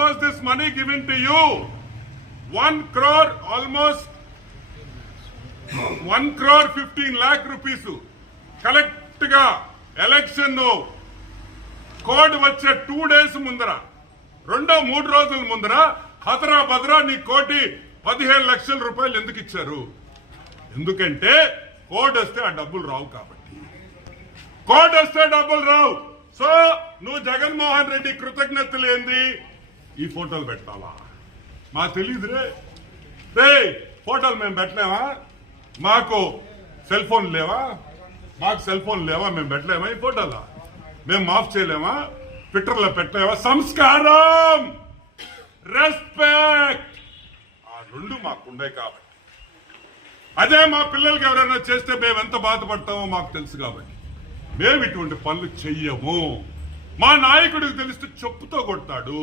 was this money given to you? 1 crore, almost 1 crore 15 lakh rupees. Correct గా election code వచ్చే 2 days ముందర 2-3 రోజుల ముందర హతరా భద్రా నీ కోటి 15 లక్షల రూపాయలు ఎందుకు ఇచ్చారు? ఎందుకంటే కోడ్ వస్తే ఆ డబ్బులు రావు కాబట్టి. కోడ్ వస్తే డబ్బులు రావు. సో నువ్వు జగన్మోహన్ రెడ్డి కృతజ్ఞతలు ఏంది? ఈ ఫోటోలు పెట్టాలా? మాకు తెలియదురే. ఫోటోలు మేము పెట్టలేమా? మాకు సెల్ ఫోన్ లేవా? మేము పెట్టలేమా? ఈ ఫోటోలా మేము మాఫ్ చేయలేమా? ట్విట్టర్లో పెట్టలేమా? సంస్కారం, రెస్పెక్ట్ ఆ రెండు మాకుండే కాబట్టి. అదే మా పిల్లలకి ఎవరైనా చేస్తే మేము ఎంత బాధపడతామో మాకు తెలుసు కాబట్టి మేము ఇటువంటి పనులు చెయ్యము. మా నాయకుడికి తెలిస్తే చెప్పుతో కొడతాడు.